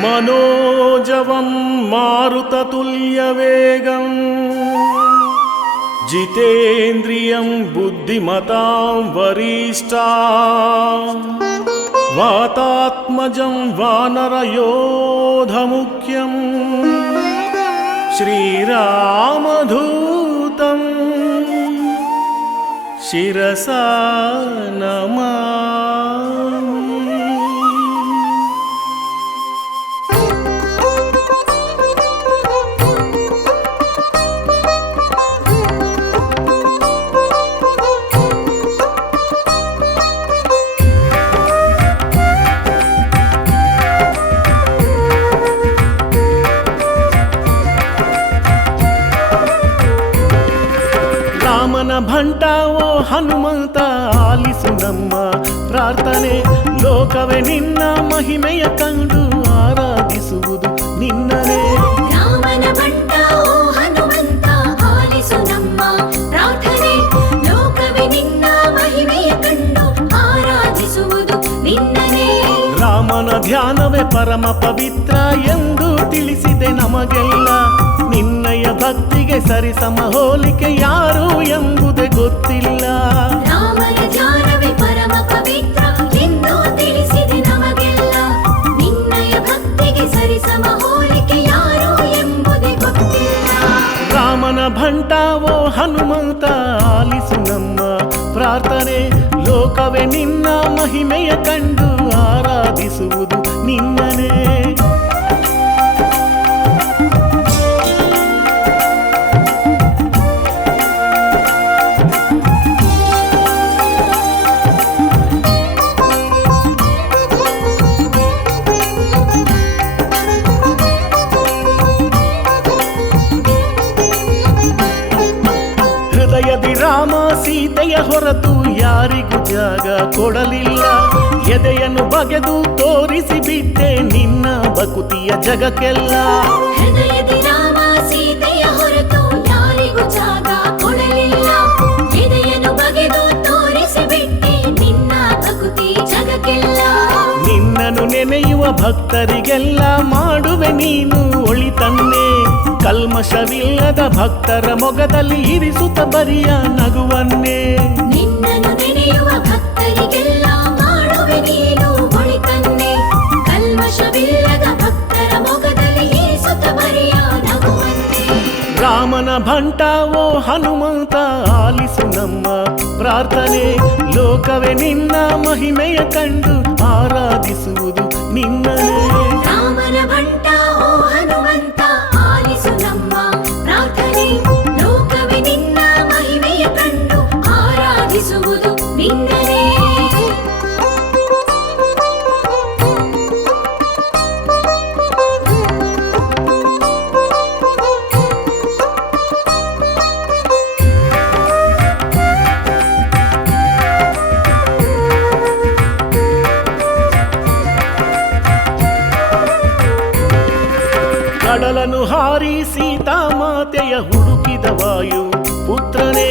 मनोजवं मारुततुल्यवेगं जितेन्द्रियं बुद्धिमतां वरिष्ठां वातात्मजं वानरयोधमुख्यं श्रीरामदूतं शिरसा नमामि। ಭಂಟ ಓ ಹನುಮಂತ ಆಲಿಸು ನಮ್ಮ ಪ್ರಾರ್ಥನೆ, ಲೋಕವೇ ನಿನ್ನ ಮಹಿಮೆಯ ಕಂಡು ಆರಾಧಿಸುವುದು ನಿನ್ನನೇ. ರಾಮನ ಭಂಟ ಓ ಹನುಮಂತ ಆಲಿಸು ನಮ್ಮ ಪ್ರಾರ್ಥನೆ, ಲೋಕವೇ ನಿನ್ನ ಮಹಿಮೆಯ ಕಂಡು ಆರಾಧಿಸುವುದು ನಿನ್ನನೇ. ರಾಮನ ಧ್ಯಾನವೇ ಪರಮ ಪವಿತ್ರ ಎಂದು ತಿಳಿಸಿದೆ ನಮಗೆಲ್ಲ, ನಿನ್ನಯ ಭಕ್ತಿಗೆ ಸರಿಸಮ ಹೋಲಿಕೆ ಯಾರು ಎಂಬುದೇ ಗೊತ್ತಿಲ್ಲ. ರಾಮನ ಧ್ಯಾನವೇ ಪರಮ ಪವಿತ್ರ ಎಂದು ತಿಳಿಸಿದೆ ನಮಗೆಲ್ಲ, ನಿನ್ನಯ ಭಕ್ತಿಗೆ ಸರಿಸಮ ಹೋಲಿಕೆ ಯಾರು ಎಂಬುದೇ ಗೊತ್ತಿಲ್ಲ. ರಾಮನ ಭಂಟ ಓ ಹನುಮಂತ ಆಲಿಸು ನಮ್ಮ ಪ್ರಾರ್ಥನೆ, ಲೋಕವೇ ನಿನ್ನ ಮಹಿಮೆಯ ಕಂಡು ಆರಾಧಿಸುವುದು ನಿನ್ನನೇ. ರಾಮ ಸೀತೆಯ ಹೊರತು ಯಾರಿಗೂ ಜಾಗ ಕೊಡಲಿಲ್ಲ, ಎದೆಯನ್ನು ಬಗೆದು ತೋರಿಸಿ ಬಿಟ್ಟೆ ನಿನ್ನ ಭಕುತಿಯ ಜಗಕ್ಕೆಲ್ಲ. ಹೃದಯದಿ ರಾಮ ಸೀತೆಯ ಹೊರತು ಯಾರಿಗೂ ಜಾಗ ಕೊಡಲಿಲ್ಲ, ಎದೆಯನ್ನು ಬಗೆದು ತೋರಿಸಿ ಬಿಟ್ಟೆ ನಿನ್ನ ಭಕುತಿ ಜಗಕ್ಕೆಲ್ಲ. ನಿನ್ನನ್ನು ನೆನೆಯುವ ಭಕ್ತರಿಗೆಲ್ಲ ಮಾಡುವೆ ನೀನು ಒಳಿತನ್ನೇ, ಕಲ್ಮಶವಿಲ್ಲದ ಭಕ್ತರ ಮೊಗದಲ್ಲಿ ಇರಿಸುತ್ತ ಬರಿಯ ನಗುವನ್ನೇ. ನಿನ್ನನ್ನು ನೆನೆಯುವ ಭಕ್ತರಿಗೆಲ್ಲ ಮಾಡುವೆ ನೀನು ಒಳಿತನ್ನೇ, ಕಲ್ಮಶವಿಲ್ಲದ ಭಕ್ತರ ಮೊಗದಲ್ಲಿ ಇರಿಸುತ್ತ ಬರಿಯ ನಗುವನ್ನೇ. ರಾಮನ ಭಂಟ ಓ ಹನುಮಂತ ಆಲಿಸು ನಮ್ಮ ಪ್ರಾರ್ಥನೆ, ಲೋಕವೇ ನಿನ್ನ ಮಹಿಮೆಯ ಕಂಡು ಆರಾಧಿಸುವುದು ನಿನ್ನನೇ. ರಾಮನ ಭಂಟ ಓ ಹನುಮಂತ ಆಲಿಸು ನಮ್ಮ ಪ್ರಾರ್ಥನೆ, ಲೋಕವೇ ನಿನ್ನ ಮಹಿಮೆಯ ಕಂಡು ಆರಾಧಿಸುವುದು ನಿನ್ನನೇ. ಕಡಲನು ಹಾರಿ ಸೀತಾಮಾತೆಯ ಹುಡುಕಿದ ವಾಯು ಪುತ್ರನೇ,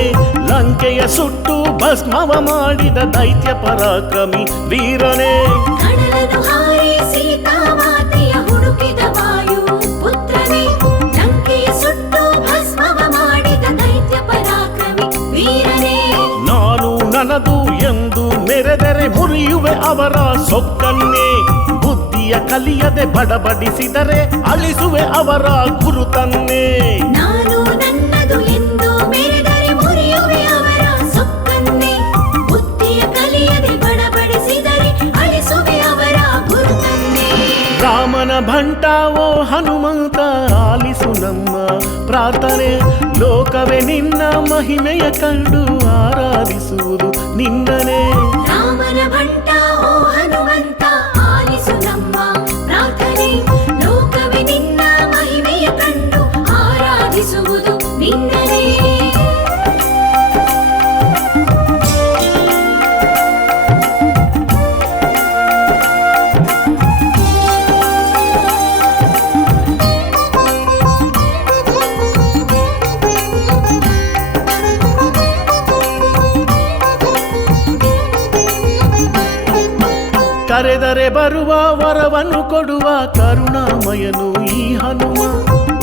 ಲಂಕೆಯ ಸುಟ್ಟು ಭಸ್ಮವ ಮಾಡಿದ ದೈತ್ಯ ಪರಾಕ್ರಮಿ ವೀರನೇ. ಕಡಲನು ಹಾರಿ ಸೀತಾಮಾತೆಯ ಹುಡುಕಿದ ವಾಯು ಪುತ್ರನೇ, ಲಂಕೆಯ ಸುಟ್ಟು ಭಸ್ಮವ ಮಾಡಿದ ದೈತ್ಯ ಪರಾಕ್ರಮಿ ವೀರನೇ. ನಾನು ನನ್ನದು ಎಂದು ಮೆರೆದರೆ ಮುರಿಯುವೆ ಅವರ ಸೊಕ್ಕನ್ನೇ, ಬುದ್ಧಿಯ ಕಲಿಯದೆ ಬಡಬಡಿಸಿದರೆ ಅಳಿಸುವೆ ಅವರ ಗುರುತನ್ನೇ. ನಾನು ನನ್ನದು ಎಂದು ಮೆರೆದರೆ ಮುರಿಯುವೆ ಅವರ ಸೊಕ್ಕನ್ನೇ, ಬುದ್ಧಿಯ ಕಲಿಯದೆ ಬಡಬಡಿಸಿದರೆ ಅಳಿಸುವೆ ಅವರ ಗುರುತನ್ನೇ. ರಾಮನ ಭಂಟ ಓ ಹನುಮಂತ ಆಲಿಸು ನಮ್ಮ ಪ್ರಾರ್ಥನೆ, ಲೋಕವೇ ನಿನ್ನ ಮಹಿಮೆಯ ಕಂಡು ಆರಾಧಿಸುವುದು ನಿನ್ನನೇ. ರಾಮನ ಭಂಟ ಓ ಹನುಮಂತ ಆಲಿಸು ನಮ್ಮ ಪ್ರಾರ್ಥನೆ, ಲೋಕವೇ ನಿನ್ನ ಮಹಿಮೆಯ ಕಂಡು ಆರಾಧಿಸುವುದು ನಿನ್ನನೇ. ಕರೆದ ಕರೆದರೆ ಬರುವ ವರವನ್ನು ಕೊಡುವ ಕರುಣಾಮಯನು ಈ ಹನುಮ.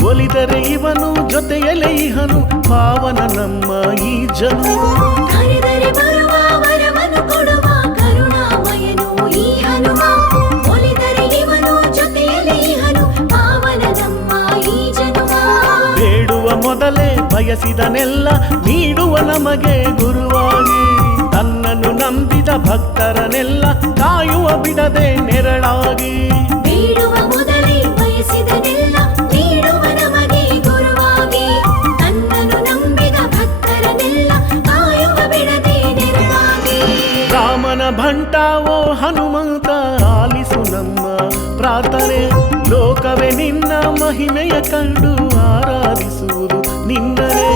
ಒಲಿದರೆ ಇವನು ಜೊತೆಯಲ್ಲೇ ಇಹನು ಪಾವನ ನಮ್ಮ ಈ ಜನ್ಮ. ಕರೆದರೆ ಬರುವ ವರವನ್ನು ಕೊಡುವ ಕರುಣಾಮಯನು ಈ ಹನುಮ. ಒಲಿದರೆ ಇವನು ಜೊತೆಯಲ್ಲಿ ಇಹನು ಪಾವನ ನಮ್ಮ ಈ ಜನುಮ. ಬೇಡುವ ಮೊದಲೇ ಬಯಸಿದನೆಲ್ಲ ನೀಡುವ ನಮಗೆ ಗುರುವಾಗಿ. ತನ್ನನ್ನು ನಂಬಿದ ಭಕ್ತರನ್ನೆಲ್ಲ ಕಾಯುವ ಬಿಡದೆ ನೆರಳಾಗಿ. ಬೇಡುವ ಮೊದಲೇ ಬಯಸಿದನೆಲ್ಲ ನೀಡುವ ನಮಗೆ ಗುರುವಾಗಿ. ತನ್ನನ್ನು ನಂಬಿದ ಭಕ್ತರನ್ನೆಲ್ಲ ಕಾಯುವ ಬಿಡದೆ ನೆರಳಾಗಿ. ರಾಮನ ಭಂಟ ಓ ಹನುಮಂತ ಆಲಿಸು ನಮ್ಮ ಪ್ರಾರ್ಥನೆ. ಲೋಕವೇ ನಿನ್ನ ಮಹಿಮೆಯ ಕಂಡು ಆರಾಧಿಸುವುದು ನಿನ್ನನೇ.